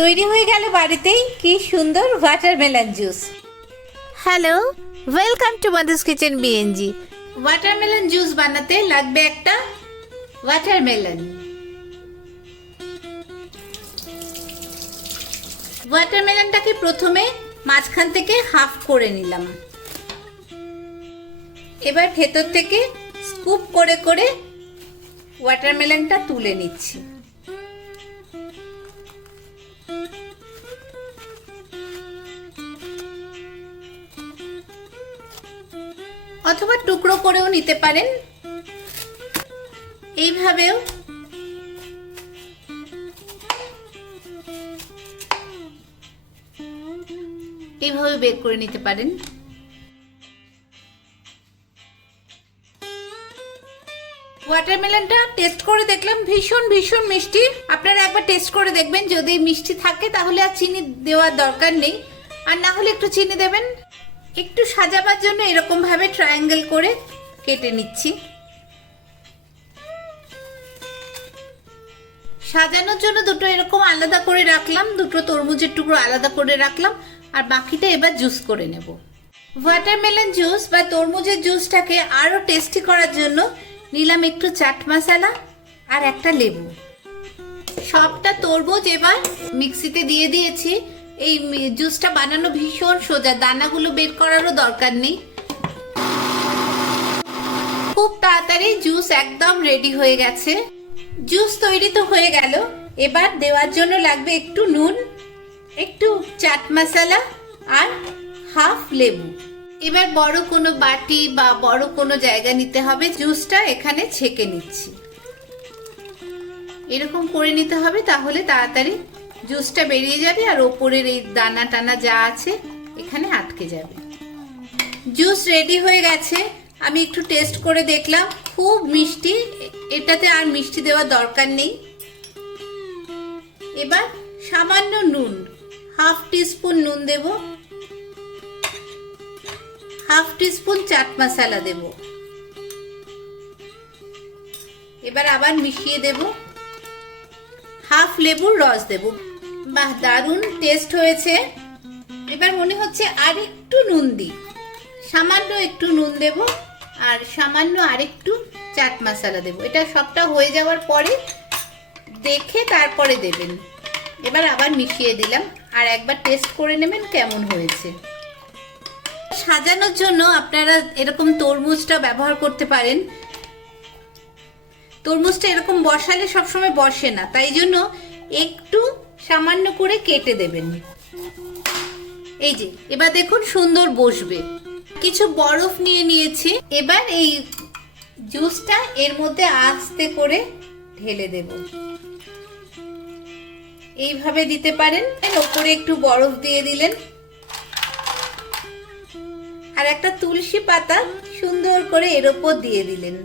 তৈরি হয়ে গেল বাড়িতেই কি সুন্দর watermelon juice. Hello, welcome to mother's kitchen BNG. Watermelon juice বানাতে লাগবে একটা ওয়াটারমেলন। ওয়াটারমেলনটাকে প্রথমে মাঝখান থেকে হাফ করে নিলাম। এবার ভেতর থেকে স্কুপ করে করে ওয়াটারমেলনটা তুলে নিচ্ছি। অথবা টুকরো করেও নিতে পারেন, এইভাবেও বের করে নিতে পারেন। ওয়াটারমেলনটা টেস্ট করে দেখলাম ভীষণ ভীষণ মিষ্টি। আপনারা একবার টেস্ট করে দেখবেন, যদি মিষ্টি থাকে তাহলে আর চিনি দেওয়ার দরকার নেই, আর না হলে একটু চিনি দেবেন। একটু সাজাবার জন্য এরকম ভাবে ট্রায়াঙ্গেল করে কেটে নিচ্ছি। সাজানোর জন্য দুটো এরকম আলাদা করে রাখলাম, দুটো তরমুজের টুকরো আলাদা করে রাখলাম, আর বাকিটা এবার জুস করে নেব। ওয়াটারমেলন জুস বা তরমুজের জুসটাকে আরো টেস্টি করার জন্য নিলাম একটু চাট মশলা আর একটা লেবু। সবটা তরমুজ এবার মিক্সিতে দিয়ে দিয়েছি। এই জুসটা বানানো ভীষণ সোজা, দানাগুলো বের করারও দরকার নেই। খুব তাড়াতাড়ি জুস একদম রেডি হয়ে গেছে। জুস তৈরি তো হয়ে গেল। এবার দেওয়ার জন্য লাগবে একটু নুন, একটু চাট মশলা আর হাফ লেবু। এবার বড় কোনো বাটি বা বড় কোনো জায়গা নিতে হবে। জুসটা এখানে ছেঁকে নিচ্ছি, এরকম করে নিতে হবে, তাহলে তাড়াতাড়ি জুসটা বেরিয়ে যাবে আর ওপরের এই দানা টানা যা আছে এখানে আটকে যাবে। জুস রেডি হয়ে গেছে। আমি একটু টেস্ট করে দেখলাম, খুব মিষ্টি, এটাতে আর মিষ্টি দেওয়ার দরকার নেই। এবার সামান্য নুন, হাফ টিস্পুন নুন দেব, হাফ টিস্পুন চাট মশলা দেব। এবার আবার মিশিয়ে দেব, হাফ লেবুর রস দেব। বাহ, দারুণ টেস্ট হয়েছে। এবার মনে হচ্ছে আর একটু নুন দিই, সামান্য একটু নুন দেব আর সামান্য আরেকটু চাট মশলা দেব। এটা সবটা হয়ে যাওয়ার পরে দেখে তারপরে দেবেন। এবার আবার মিশিয়ে দিলাম, আর একবার টেস্ট করে নেবেন কেমন হয়েছে। সাজানোর জন্য আপনারা এরকম তরমুজটা ব্যবহার করতে পারেন। তরমুজটা এরকম বসালে সবসময় বসে না, তাই জন্য একটু সামান্য করে কেটে দেবেন। এই যে এবার দেখুন সুন্দর বসবে। কিছু বরফ নিয়ে নিয়েছি। এবার এই জুসটা এর মধ্যে আস্তে করে ঢেলে দেব। এইভাবে দিতে পারেন, ওপরে একটু বরফ দিয়ে দিলেন, আর একটা তুলসী পাতা সুন্দর করে এর ওপর দিয়ে দিলেন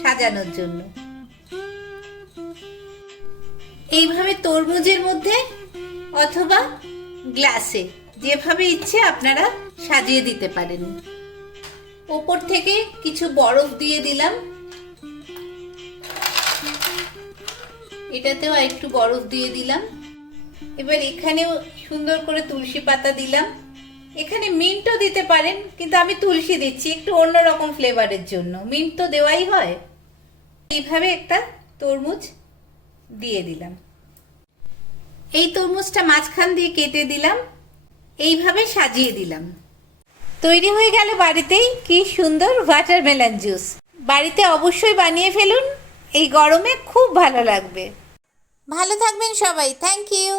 সাজানোর জন্য। এইভাবে তরমুজের মধ্যে অথবা গ্লাসে যেভাবে ইচ্ছে আপনারা সাজিয়ে দিতে পারেন। ওপর থেকে কিছু বরফ দিয়ে দিলাম, এটাতেও একটু বরফ দিয়ে দিলাম। এবার এখানেও সুন্দর করে তুলসী পাতা দিলাম। এখানে মিন্টও দিতে পারেন, কিন্তু আমি তুলসী দিচ্ছি একটু অন্যরকম ফ্লেভারের জন্য। মিন্ট তো দেওয়াই হয়। এইভাবে একটা তরমুজ দিয়ে দিলাম। এই তরমুজটা মাঝখান দিয়ে কেটে দিলাম, এইভাবে সাজিয়ে দিলাম। তৈরি হয়ে গেল বাড়িতেই কি সুন্দর ওয়াটারমেলন জুস। বাড়িতে অবশ্যই বানিয়ে ফেলুন, এই গরমে খুব ভালো লাগবে। ভালো থাকবেন সবাই। Thank you.